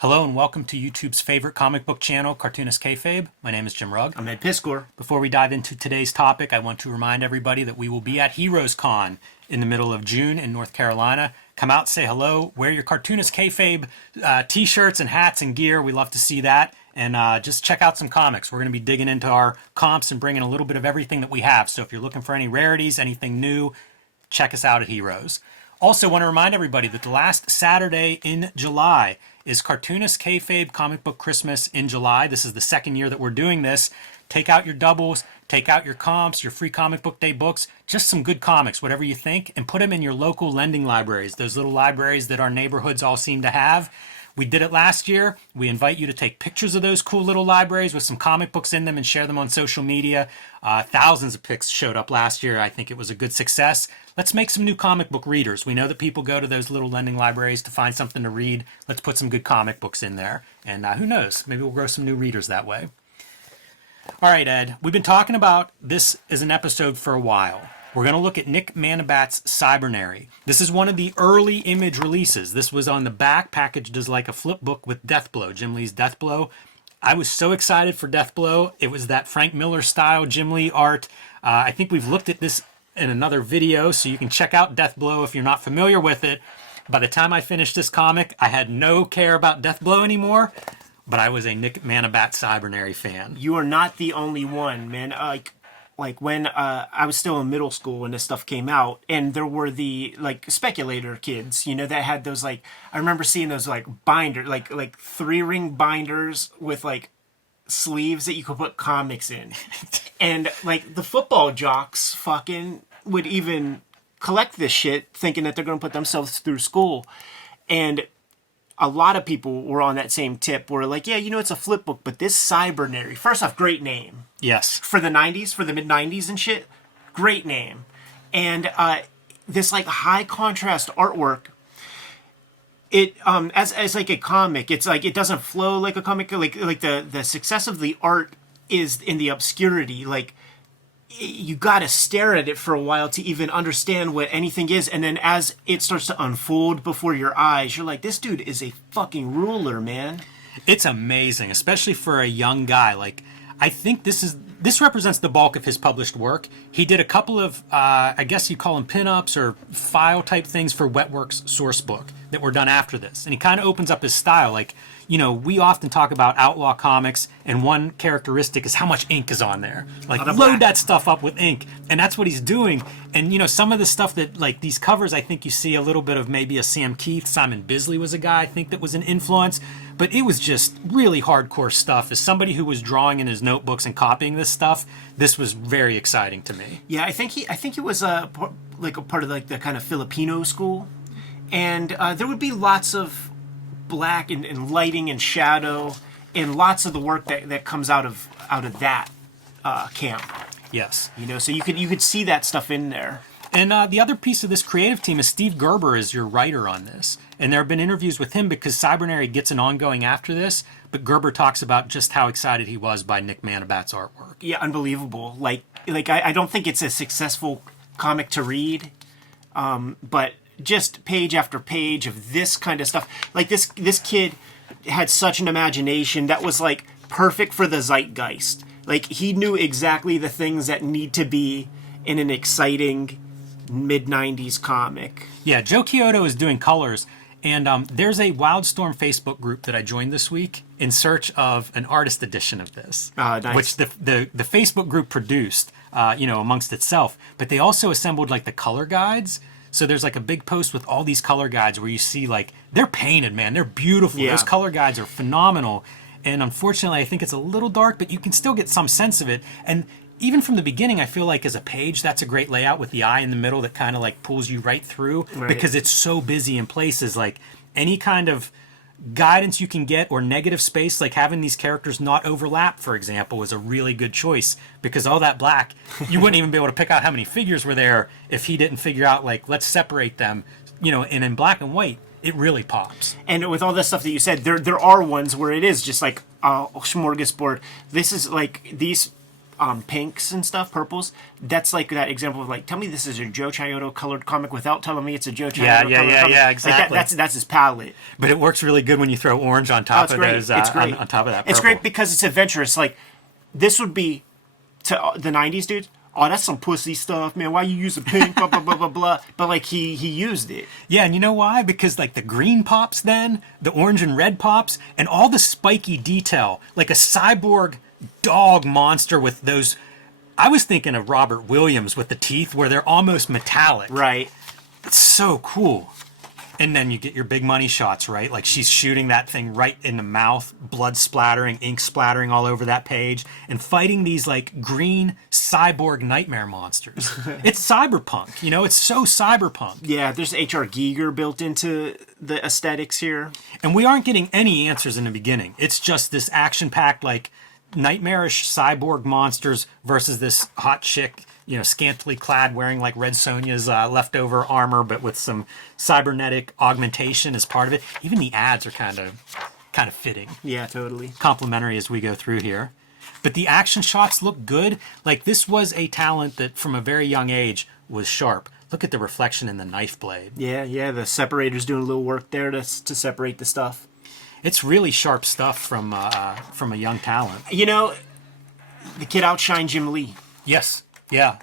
Hello and welcome to YouTube's favorite comic book channel, Cartoonist Kayfabe. My name is Jim Rugg. I'm Ed Piscor. Before we dive into today's topic, I want to remind everybody that we will be at Heroes Con in the middle of June in North Carolina. Come out, say hello, wear your Cartoonist Kayfabe t-shirts and hats and gear. We love to see that. And just check out some comics. We're going to be digging into our comps and bringing a little bit of everything that we have. So if you're looking for any rarities, anything new, check us out at Heroes. Also want to remind everybody that the last Saturday in July is Cartoonist Kayfabe Comic Book Christmas in July. This is the second year that we're doing this. Take out your doubles, take out your comps, your free comic book day books, just some good comics, whatever you think, and put them in your local lending libraries, those little libraries that our neighborhoods all seem to have. We did it last year. We invite you to take pictures of those cool little libraries with some comic books in them and share them on social media. Thousands of pics showed up last year. I think it was a good success. Let's make some new comic book readers. We know that people go to those little lending libraries to find something to read. Let's put some good comic books in there. And who knows, maybe we'll grow some new readers that way. All right, Ed, we've been talking about this as an episode for a while. We're going to look at Nick Manabat's Cybernary. This is one of the early Image releases. This was on the back, packaged as like a flip book with Deathblow, Jim Lee's Deathblow. I was so excited for Deathblow. It was that Frank Miller style Jim Lee art. I think we've looked at this in another video, so you can check out Deathblow if you're not familiar with it. By the time I finished this comic, I had no care about Deathblow anymore, but I was a Nick Manabat Cybernary fan. You are not the only one, man. Like when I was still in middle school when this stuff came out, and there were the speculator kids, that had those I remember seeing those binder, like 3-ring binders with sleeves that you could put comics in, and the football jocks fucking would even collect this shit, thinking that they're going to put themselves through school, and a lot of people were on that same tip. Were like, yeah, it's a flip book, but this Cybernary, first off, great name. Yes. For the 90s, for the mid-90s and shit, great name. And this high contrast artwork, it as like a comic, it's it doesn't flow like a comic. Like the success of the art is in the obscurity. You gotta stare at it for a while to even understand what anything is, and then as it starts to unfold before your eyes, you're like, this dude is a fucking ruler, man. It's amazing, especially for a young guy. I think this represents the bulk of his published work. He did a couple of, I guess you call them pinups or file type things for Wetworks Sourcebook that were done after this. And he kind of opens up his style. We often talk about outlaw comics, and one characteristic is how much ink is on there. Load that stuff up with ink. And that's what he's doing. And, some of the stuff that, these covers, I think you see a little bit of maybe a Sam Keith. Simon Bisley was a guy, I think, that was an influence. But it was just really hardcore stuff. As somebody who was drawing in his notebooks and copying this stuff, this was very exciting to me. Yeah, I think he was a part of the kind of Filipino school. And there would be lots of black and lighting and shadow and lots of the work that comes out of that camp. Yes. So you could see that stuff in there. And the other piece of this creative team is Steve Gerber is your writer on this. And there have been interviews with him because Cybernary gets an ongoing after this, but Gerber talks about just how excited he was by Nick Manabat's artwork. Yeah, unbelievable. I don't think it's a successful comic to read, but just page after page of this kind of stuff. This kid had such an imagination that was perfect for the zeitgeist. He knew exactly the things that need to be in an exciting mid-90s comic. Yeah, Joe Chiodo is doing colors, and there's a Wildstorm Facebook group that I joined this week in search of an artist edition of this, nice. Which the Facebook group produced, amongst itself. But they also assembled the color guides. So there's a big post with all these color guides where you see they're painted, man. They're beautiful. Yeah. Those color guides are phenomenal. And unfortunately, I think it's a little dark, but you can still get some sense of it. And even from the beginning, I feel like as a page, that's a great layout with the eye in the middle that kind of pulls you right through, right, because it's so busy in places. Any kind of guidance you can get or negative space, having these characters not overlap, for example, is a really good choice, because all that black, you wouldn't even be able to pick out how many figures were there if he didn't figure out, let's separate them, and in black and white, it really pops. And with all this stuff that you said, there are ones where it is just a smorgasbord. This is these pinks and stuff, purples. That's like that example of like, tell me this is a Joe Chiodo colored comic without telling me it's a Joe Chiodo colored comic. Yeah, exactly. Like that's his palette. But it works really good when you throw orange on top of those. It's great. On top of that purple. It's great because it's adventurous. Like, this would be, to the 90s dudes, oh, that's some pussy stuff, man. Why you use the pink, blah, blah, blah, blah, blah. But, like, he used it. Yeah, and you know why? Because, like, the green pops then, the orange and red pops, and all the spiky detail. Like a cyborg dog monster with those... I was thinking of Robert Williams with the teeth where they're almost metallic. Right. It's so cool. And then you get your big money shots, right? Like she's shooting that thing right in the mouth, blood splattering, ink splattering all over that page, and fighting these like green cyborg nightmare monsters. It's cyberpunk, you know? It's so cyberpunk. Yeah, there's H.R. Giger built into the aesthetics here. And we aren't getting any answers in the beginning. It's just this action-packed, like, nightmarish cyborg monsters versus this hot chick, you know, scantily clad, wearing like Red Sonja's leftover armor, but with some cybernetic augmentation as part of it. Even the ads are kind of fitting. Yeah, totally. Complimentary as we go through here. But the action shots look good. Like, this was a talent that from a very young age was sharp. Look at the reflection in the knife blade. Yeah, the separator's doing a little work there to separate the stuff. It's really sharp stuff from a young talent. You know, the kid outshined Jim Lee. Yes. Yeah,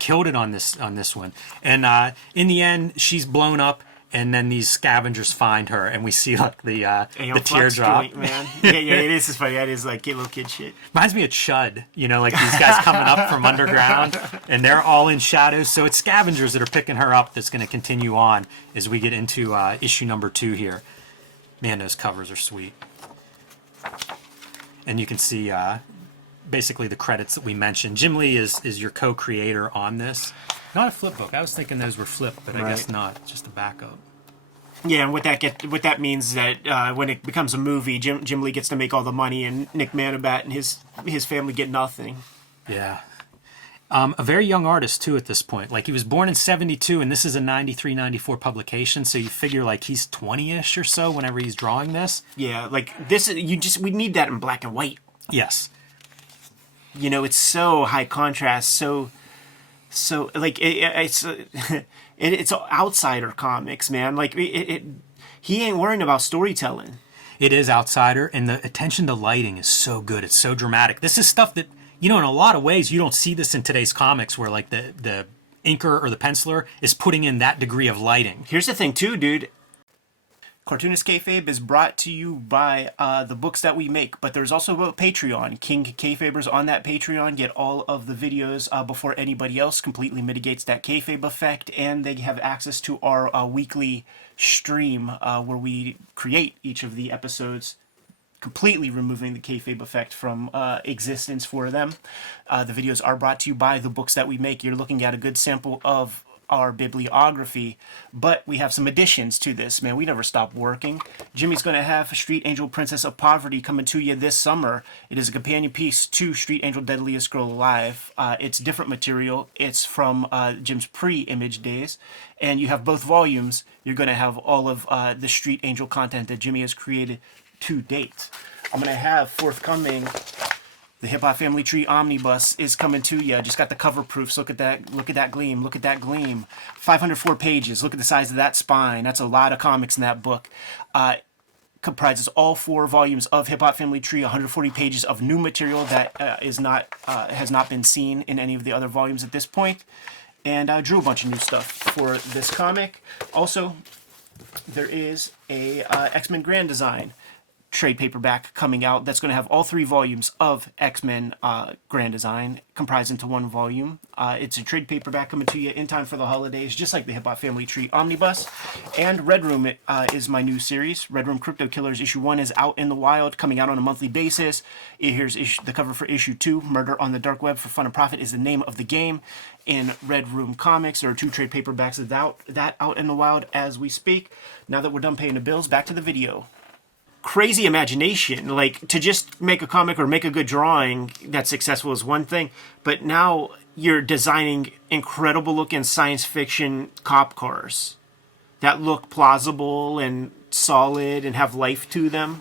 killed it on this one. And in the end, she's blown up, and then these scavengers find her, and we see like the teardrop. Joint, man. yeah, it is funny. That is like little kid shit. Reminds me of Chud. You know, like these guys coming up from underground, and they're all in shadows. So it's scavengers that are picking her up. That's going to continue on as we get into issue number 2 here. Man, those covers are sweet. And you can see. Basically the credits that we mentioned. Jim Lee is your co-creator on this. Not a flip book. I was thinking those were flipped, but I guess not. It's just a backup. Yeah, and what that means is that when it becomes a movie, Jim Lee gets to make all the money, and Nick Manabat and his family get nothing. Yeah. A very young artist, too, at this point. Like, he was born in 72, and this is a 93, 94 publication, so you figure, like, he's 20-ish or so whenever he's drawing this. Yeah, like, this, we need that in black and white. Yes. You know, it's so high contrast, so like it's outsider comics, man. Like he ain't worrying about storytelling. It is outsider, and the attention to lighting is so good. It's so dramatic. This is stuff that, you know, in a lot of ways you don't see this in today's comics, where like the inker or the penciler is putting in that degree of lighting. Here's the thing, too, dude. Cartoonist Kayfabe is brought to you by the books that we make, but there's also a Patreon. King Kayfaber's on that Patreon. Get all of the videos before anybody else. Completely mitigates that Kayfabe effect, and they have access to our weekly stream where we create each of the episodes, completely removing the Kayfabe effect from existence for them. The videos are brought to you by the books that we make. You're looking at a good sample of our bibliography, but we have some additions to this, man. We never stop working. Jimmy's going to have Street Angel Princess of Poverty coming to you this summer. It is a companion piece to Street Angel Deadliest Girl Alive. It's different material. It's from Jim's pre-Image days, and you have both volumes. You're going to have all of the Street Angel content that Jimmy has created to date. I'm going to have forthcoming the Hip Hop Family Tree Omnibus is coming to you. Just got the cover proofs. Look at that. Look at that gleam. Look at that gleam. 504 pages. Look at the size of that spine. That's a lot of comics in that book. Comprises all 4 volumes of Hip Hop Family Tree. 140 pages of new material that has not been seen in any of the other volumes at this point. And I drew a bunch of new stuff for this comic. Also, there is a X-Men Grand Design trade paperback coming out that's going to have all 3 volumes of X-Men Grand Design comprised into 1 volume. It's a trade paperback coming to you in time for the holidays, just like the Hip Hop Family Tree Omnibus. And Red Room is my new series. Red Room Crypto Killers issue 1 is out in the wild, coming out on a monthly basis. Here's the cover for issue 2. Murder on the Dark Web for Fun and Profit is the name of the game. In Red Room Comics, there are 2 trade paperbacks of that out in the wild as we speak. Now that we're done paying the bills, back to the video. Crazy imagination. Like, to just make a comic or make a good drawing that's successful is one thing, but now you're designing incredible looking science fiction cop cars that look plausible and solid and have life to them.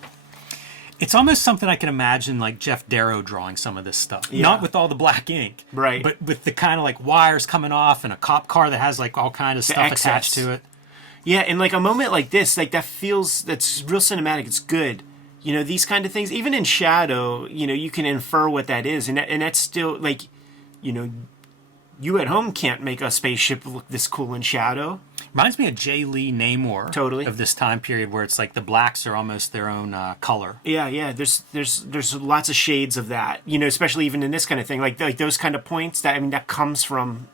It's almost something I can imagine like Jeff Darrow drawing some of this stuff. Yeah. Not with all the black ink. Right. But with the kind of like wires coming off and a cop car that has like all kind of stuff excess. attached to it. Yeah, and like a moment like this, like that's real cinematic. It's good. You know, these kind of things, even in shadow, you know, you can infer what that is. And that's still like, you know, you at home can't make a spaceship look this cool in shadow. Reminds me of J. Lee Namor. Totally. Of this time period where it's like the blacks are almost their own color. Yeah. There's lots of shades of that, you know, especially even in this kind of thing, like those kind of points that, I mean, that comes from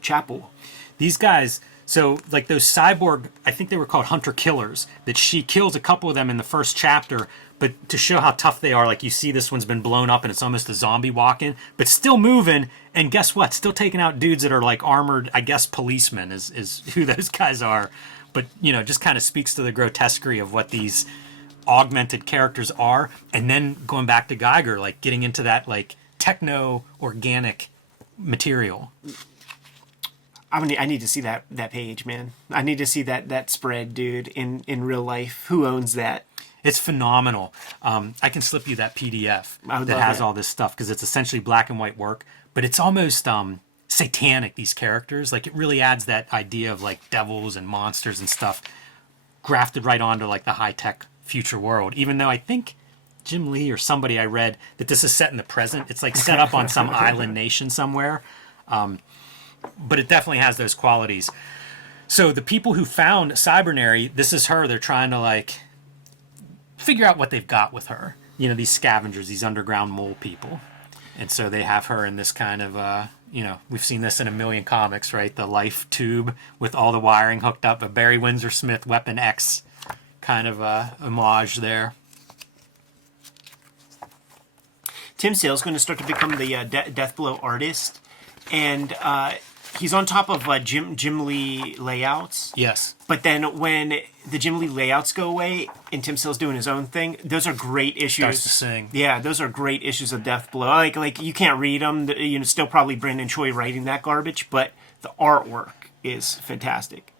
Chapel. These guys, so like those cyborg, I think they were called hunter killers, that she kills a couple of them in the first chapter, but to show how tough they are, like you see this one's been blown up and it's almost a zombie walking, but still moving, and guess what? Still taking out dudes that are like armored, I guess policemen is who those guys are. But, you know, just kind of speaks to the grotesquerie of what these augmented characters are. And then going back to Geiger, like getting into that like techno-organic material. I need to see that page, man. I need to see that spread, dude, in real life. Who owns that? It's phenomenal. I can slip you that PDF that has all this stuff because it's essentially black and white work, but it's almost satanic, these characters. Like it really adds that idea of like devils and monsters and stuff grafted right onto like the high-tech future world. Even though I think Jim Lee or somebody I read that this is set in the present. It's like set up on some island nation somewhere. But it definitely has those qualities. So the people who found Cybernary, this is her. They're trying to like figure out what they've got with her. You know, these scavengers, these underground mole people. And so they have her in this kind of, you know, we've seen this in a million comics, right? The life tube with all the wiring hooked up. A Barry Windsor Smith Weapon X kind of homage there. Tim Sale's going to start to become the Deathblow artist. And he's on top of Jim Lee layouts. Yes. But then when the Jim Lee layouts go away and Tim Sale's doing his own thing, those are great issues. Starts to sing. Yeah, those are great issues of Deathblow. Like you can't read them. You know, still probably Brandon Choi writing that garbage, but the artwork is fantastic.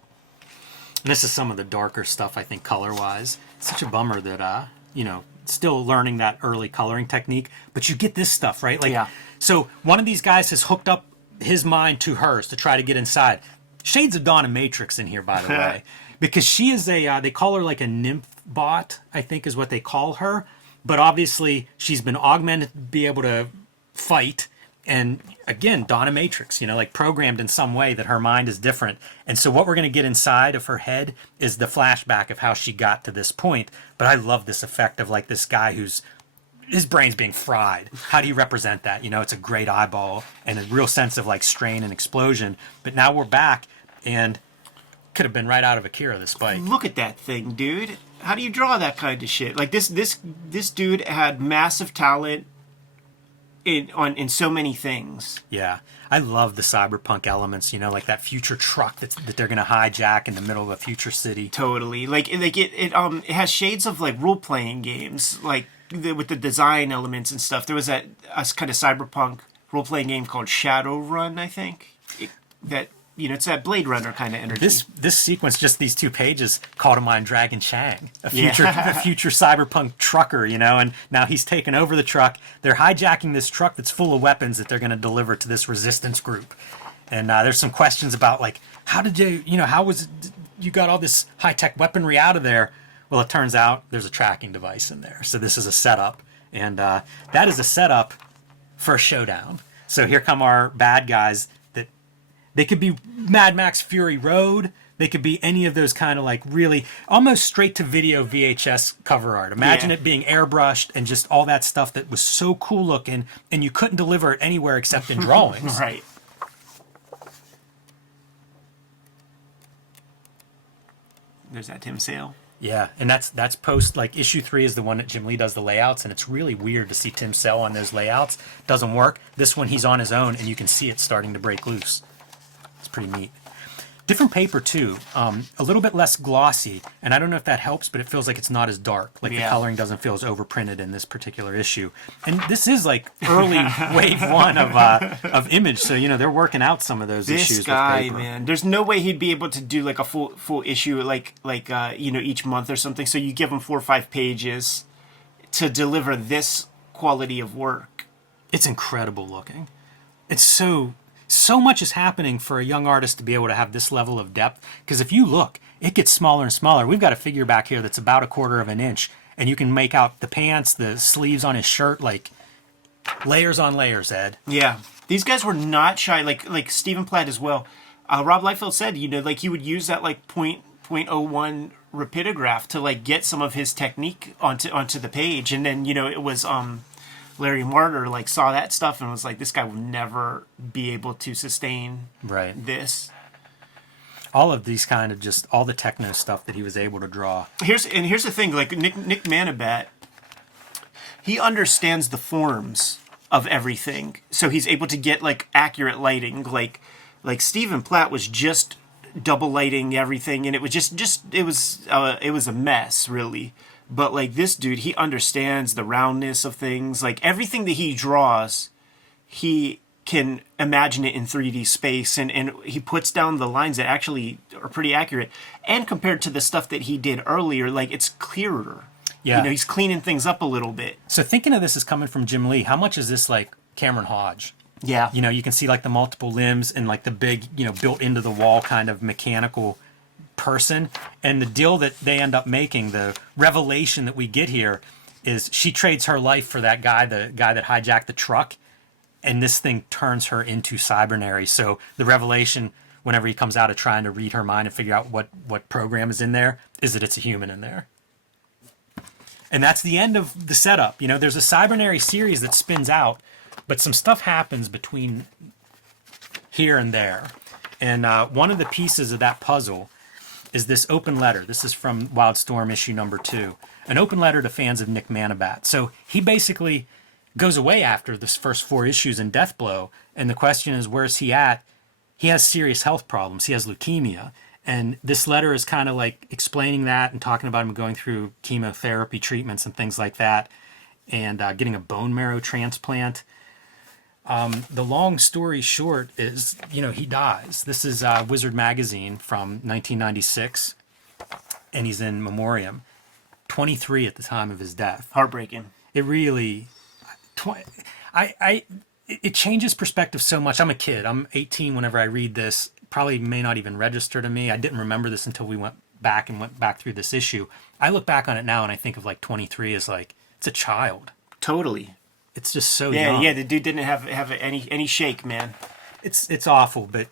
And this is some of the darker stuff, I think, color-wise. It's such a bummer that, you know, still learning that early coloring technique. But you get this stuff, right? Like, yeah. So one of these guys has hooked up his mind to hers to try to get inside. Shades of Donna Matrix in here, by the way. Because she is they call her like a nymph bot, I think is what they call her. But obviously, she's been augmented to be able to fight. And again, Donna Matrix, you know, like programmed in some way that her mind is different. And so what we're going to get inside of her head is the flashback of how she got to this point. But I love this effect of like this guy who's his brain's being fried. How do you represent that? You know, it's a great eyeball and a real sense of like strain and explosion. But now we're back and could have been right out of Akira, this fight. Look at that thing, dude. How do you draw that kind of shit? Like this dude had massive talent in so many things. Yeah. I love the cyberpunk elements, you know, like that future truck that they're going to hijack in the middle of a future city. Totally. Like it has shades of like role-playing games, like with the design elements and stuff. There was a kind of cyberpunk role-playing game called Shadowrun, I think. That, you know, it's that Blade Runner kind of energy. This sequence, just these 2 pages, call to mind Dragon Chang, a future cyberpunk trucker, you know, and now he's taken over the truck. They're hijacking this truck that's full of weapons that they're going to deliver to this resistance group. And there's some questions about like, how did how was it, you got all this high-tech weaponry out of there? Well, it turns out there's a tracking device in there. So this is a setup. And that is a setup for a showdown. So here come our bad guys. That they could be Mad Max Fury Road. They could be any of those kind of like really almost straight to video VHS cover art. Imagine it being airbrushed and just all that stuff that was so cool looking and you couldn't deliver it anywhere except in drawings. Right. There's that Tim Sale. Yeah, and that's post, like, issue 3 is the one that Jim Lee does the layouts, and it's really weird to see Tim Sale on those layouts. Doesn't work. This one, he's on his own, and you can see it starting to break loose. It's pretty neat. Different paper too, a little bit less glossy, and I don't know if that helps, but it feels like it's not as dark. Like the coloring doesn't feel as overprinted in this particular issue. And this is like early wave one of Image, so they're working out some of those issues. This guy, with paper. man, there's no way he'd be able to do like a full issue like each month or something. So you give him 4 or 5 pages to deliver this quality of work. It's incredible looking. It's so much is happening for a young artist to be able to have this level of depth. Because if you look, it gets smaller and smaller. We've got a figure back here that's about 1/4 of an inch, and you can make out the pants, the sleeves on his shirt, like layers on layers, Ed. Yeah, these guys were not shy. Like Stephen Platt as well. Rob Liefeld said, like he would use that like .01 rapidograph to like get some of his technique onto the page, and then it was Larry Martyr like saw that stuff and was like, this guy will never be able to sustain this. All of these kind of just all the techno stuff that he was able to draw. Here's the thing, like Nick Manabat, he understands the forms of everything, so he's able to get like accurate lighting. Like Stephen Platt was just double lighting everything, and it was it was a mess, really. But like this dude, he understands the roundness of things. Like everything that he draws, he can imagine it in 3D space, and he puts down the lines that actually are pretty accurate. And compared to the stuff that he did earlier, like it's clearer. Yeah, he's cleaning things up a little bit. So thinking of this as coming from Jim Lee, how much is this like Cameron Hodge? Yeah, you can see like the multiple limbs and like the big, built into the wall kind of mechanical person. And the deal that they end up making, the revelation that we get here, is she trades her life for that guy, the guy that hijacked the truck, and this thing turns her into Cybernary. So the revelation, whenever he comes out of trying to read her mind and figure out what program is in there, is that it's a human in there. And that's the end of the setup. There's a Cybernary series that spins out, but some stuff happens between here and there. And one of the pieces of that puzzle is this open letter. This is from Wildstorm issue number 2. An open letter to fans of Nick Manabat. So he basically goes away after this first 4 issues in Deathblow, and the question is, where's he at? He has serious health problems. He has leukemia. And this letter is kind of like explaining that and talking about him going through chemotherapy treatments and things like that, and getting a bone marrow transplant. The long story short is, he dies. This is Wizard Magazine from 1996, and he's in memoriam. 23 at the time of his death. Heartbreaking. It really, it changes perspective so much. I'm a kid. I'm 18 whenever I read this. Probably may not even register to me. I didn't remember this until we went back through this issue. I look back on it now and I think of like 23 as like, it's a child. Totally. It's just so young. Yeah, the dude didn't have any shake, man. It's awful, but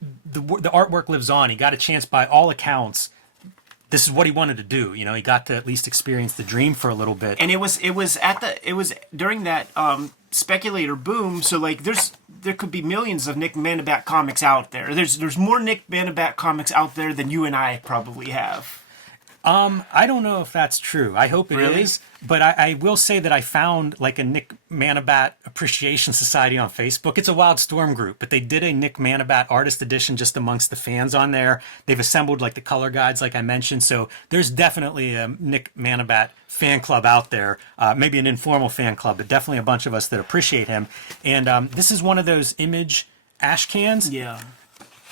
the artwork lives on. He got a chance by all accounts. This is what he wanted to do. He got to at least experience the dream for a little bit. And it was during that speculator boom. So like there could be millions of Nick Manabat comics out there. There's more Nick Manabat comics out there than you and I probably have. I don't know if that's true. I hope it is. But I will say that I found like a Nick Manabat Appreciation Society on Facebook. It's a Wildstorm group, but they did a Nick Manabat Artist Edition just amongst the fans on there. They've assembled like the color guides like I mentioned. So there's definitely a Nick Manabat fan club out there. Maybe an informal fan club, but definitely a bunch of us that appreciate him. And this is one of those Image ash cans. Yeah.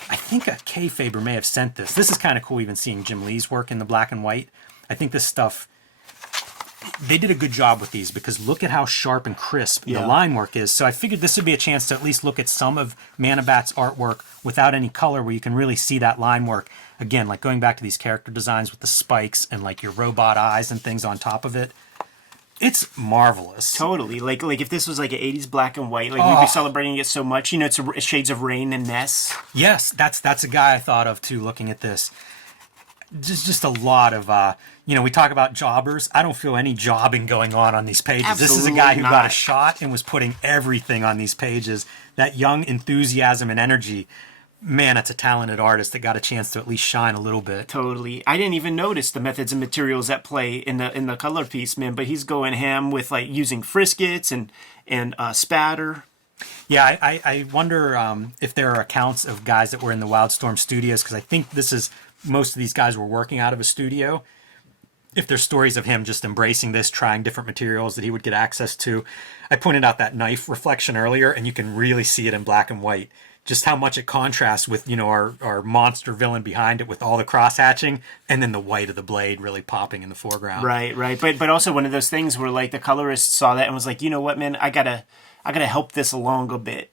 I think a Kayfabe may have sent this. This is kind of cool, even seeing Jim Lee's work in the black and white. I think this stuff, they did a good job with these because look at how sharp and crisp the line work is. So I figured this would be a chance to at least look at some of Manabat's artwork without any color, where you can really see that line work. Again, like going back to these character designs with the spikes and like your robot eyes and things on top of it. It's marvelous. Totally. Like if this was like an 80s black and white, like we'd be celebrating it so much. It's Shades of Rain and Ness. Yes, that's a guy I thought of too, looking at this. Just a lot of, we talk about jobbers. I don't feel any jobbing going on these pages. Absolutely this is a guy who not. got a shot and was putting everything on these pages. That young enthusiasm and energy. Man, that's a talented artist that got a chance to at least shine a little bit. Totally. I didn't even notice the methods and materials at play in the color piece, man. But he's going ham with like using Friskets and spatter. Yeah, I wonder if there are accounts of guys that were in the Wildstorm studios, because I think most of these guys were working out of a studio. If there's stories of him just embracing this, trying different materials that he would get access to. I pointed out that knife reflection earlier, and you can really see it in black and white. Just how much it contrasts with, our monster villain behind it with all the cross hatching, and then the white of the blade really popping in the foreground. Right. But also one of those things where like the colorist saw that and was like, you know what, man, I gotta help this along a bit.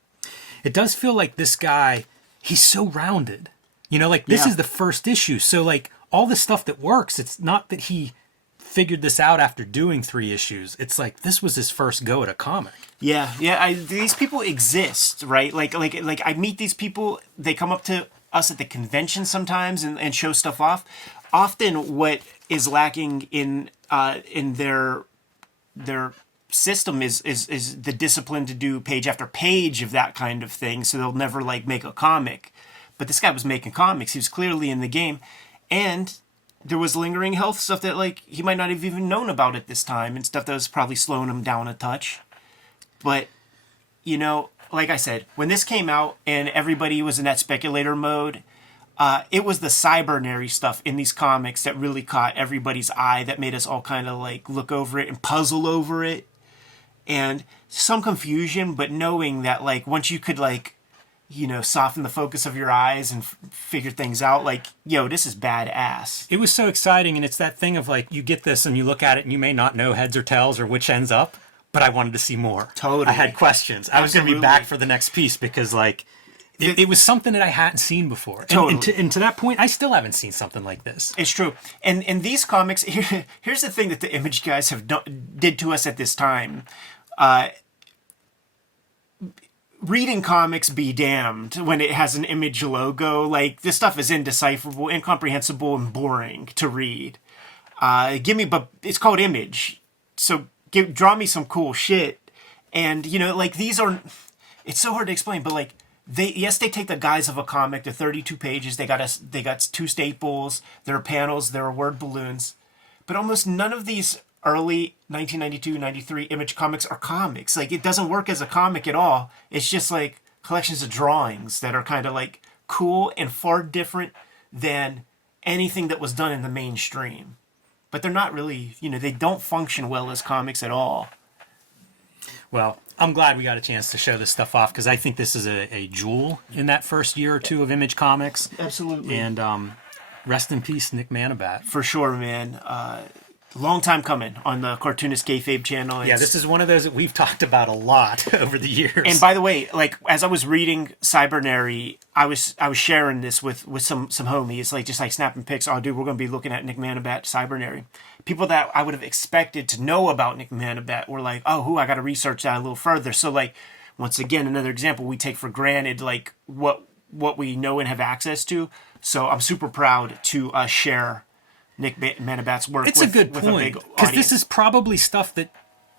It does feel like this guy, he's so rounded. This is the first issue. So like all the stuff that works, it's not that he figured this out after doing 3 issues. It's like this was his first go at a comic. Yeah. These people exist, right? Like I meet these people. They come up to us at the convention sometimes and show stuff off. Often, what is lacking in their system is the discipline to do page after page of that kind of thing. So they'll never like make a comic. But this guy was making comics. He was clearly in the game, and there was lingering health stuff that like he might not have even known about at this time, and stuff that was probably slowing him down a touch. But like I said, when this came out and everybody was in that speculator mode, it was the Cybernary stuff in these comics that really caught everybody's eye, that made us all kind of like look over it and puzzle over it, and some confusion. But knowing that like once you could like soften the focus of your eyes and figure things out, like, this is badass. It was so exciting, and it's that thing of like, you get this and you look at it and you may not know heads or tails or which ends up, but I wanted to see more. Totally. I had questions. I was going to be back for the next piece because like, it was something that I hadn't seen before. Totally. And to that point, I still haven't seen something like this. It's true. And these comics, here's the thing that the Image guys did to us at this time. Reading comics be damned when it has an Image logo. Like, this stuff is indecipherable, incomprehensible, and boring to read. But it's called Image. So draw me some cool shit. And, like, these are, it's so hard to explain, but like, they take the guise of a comic. They're 32 pages. They got 2 staples. There are panels. There are word balloons. But almost none of these early 1992, 93 Image comics are comics. Like, it doesn't work as a comic at all. It's just like collections of drawings that are kind of like cool and far different than anything that was done in the mainstream. But they're not really, they don't function well as comics at all. Well, I'm glad we got a chance to show this stuff off, because I think this is a jewel in that first year or two of Image Comics. Absolutely. And rest in peace, Nick Manabat. For sure, man. Long time coming on the Cartoonist Kayfabe channel. Yeah, this is one of those that we've talked about a lot over the years. And by the way, like, as I was reading Cybernary, I was sharing this with some homies, like, just like snapping pics. Oh, dude, we're going to be looking at Nick Manabat Cybernary. People that I would have expected to know about Nick Manabat were like, I got to research that a little further. So, like, once again, another example, we take for granted, like, what we know and have access to. So I'm super proud to share Nick Manabat's work. It's a good point, because this is probably stuff that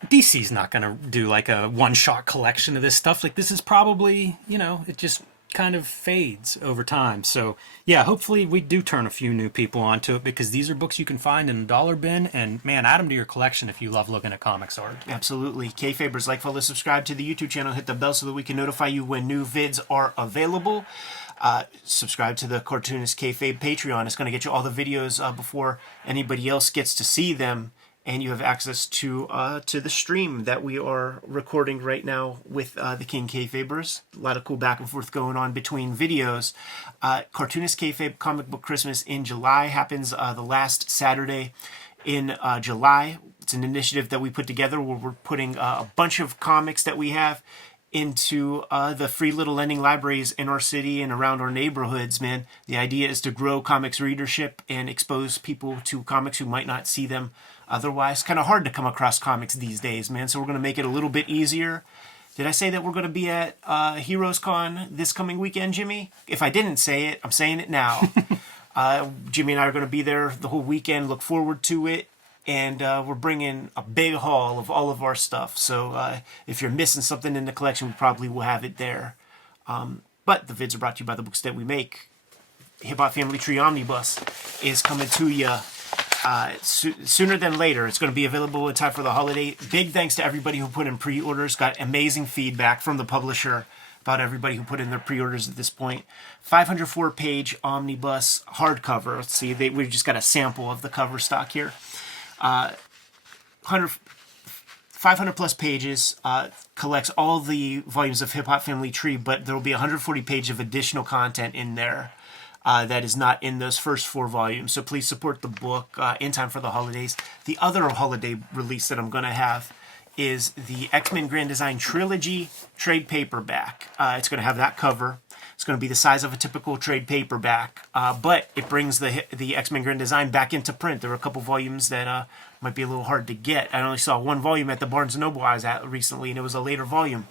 DC's not going to do, like a one-shot collection of this stuff. Like, this is probably, it just kind of fades over time. So yeah, hopefully we do turn a few new people onto it, because these are books you can find in a dollar bin, and man, add them to your collection if you love looking at comics art. Absolutely. Kayfabers, like, follow, subscribe to the YouTube channel, hit the bell so that we can notify you when new vids are available. Subscribe to the Cartoonist Kayfabe Patreon. It's going to get you all the videos before anybody else gets to see them, and you have access to the stream that we are recording right now with the King Kayfabers. A lot of cool back and forth going on between videos. Cartoonist Kayfabe Comic Book Christmas in July happens the last Saturday in July. It's an initiative that we put together where we're putting a bunch of comics that we have into the free little lending libraries in our city and around our neighborhoods, man. The idea is to grow comics readership and expose people to comics who might not see them otherwise. Kind of hard to come across comics these days, man. So we're going to make it a little bit easier. Did I say that we're going to be at Heroes Con this coming weekend, Jimmy? If I didn't say it, I'm saying it now. Jimmy and I are going to be there the whole weekend. Look forward to it. And we're bringing a big haul of all of our stuff. So if you're missing something in the collection, we probably will have it there. But the vids are brought to you by the books that we make. Hip Hop Family Tree Omnibus is coming to you sooner than later. It's going to be available in time for the holiday. Big thanks to everybody who put in pre-orders. Got amazing feedback from the publisher about everybody who put in their pre-orders at this point. 504-page omnibus hardcover. Let's see, we've just got a sample of the cover stock here. 500 plus pages, collects all the volumes of Hip Hop Family Tree, but there will be 140 pages of additional content in there that is not in those first 4 volumes. So please support the book in time for the holidays. The other holiday release that I'm going to have is the X-Men Grand Design Trilogy trade paperback. It's going to have that cover. It's going to be the size of a typical trade paperback, but it brings the X-Men Grand Design back into print. There were a couple volumes that might be a little hard to get. I only saw one volume at the Barnes & Noble I was at recently, and it was a later volume.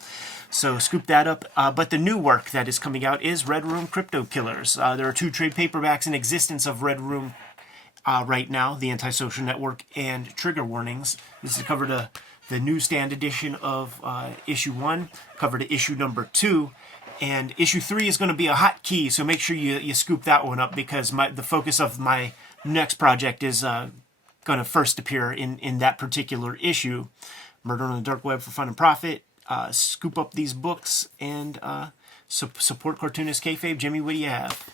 So scoop that up. But the new work that is coming out is Red Room Crypto Killers. There are 2 trade paperbacks in existence of Red Room right now, The Antisocial Network and Trigger Warnings. This is cover to the newsstand edition of issue 1, cover to issue number 2. And issue 3 is going to be a hot key, so make sure you scoop that one up, because the focus of my next project is going to first appear in that particular issue. Murder on the Dark Web for Fun and Profit. Scoop up these books and support Cartoonist Kayfabe. Jimmy, what do you have?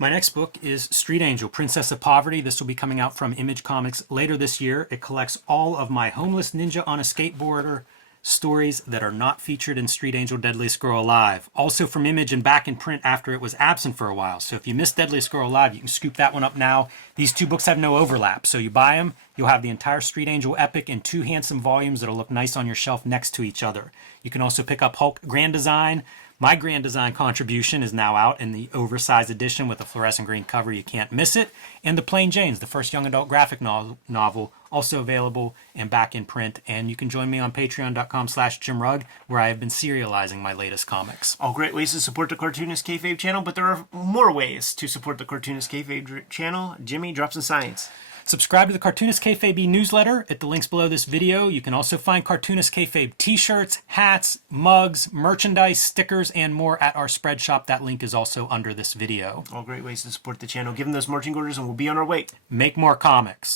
My next book is Street Angel, Princess of Poverty. This will be coming out from Image Comics later this year. It collects all of my homeless ninja on a skateboarder stories that are not featured in Street Angel Deadliest Girl Alive. Also from Image and back in print after it was absent for a while. So if you missed Deadliest Girl Alive, you can scoop that one up now. These 2 books have no overlap. So you buy them, you'll have the entire Street Angel epic in 2 handsome volumes that'll look nice on your shelf next to each other. You can also pick up Hulk Grand Design. My Grand Design contribution is now out in the oversized edition with a fluorescent green cover. You can't miss it. And The Plain Janes, the first young adult graphic novel, also available and back in print. And you can join me on patreon.com/JimRugg, where I have been serializing my latest comics. All great ways to support the Cartoonist Kayfabe channel, but there are more ways to support the Cartoonist Kayfabe channel. Jimmy, drop some science. Subscribe to the Cartoonist Kayfabe newsletter at the links below this video. You can also find Cartoonist Kayfabe t-shirts, hats, mugs, merchandise, stickers, and more at our spread shop. That link is also under this video. All great ways to support the channel. Give them those marching orders and we'll be on our way. Make more comics.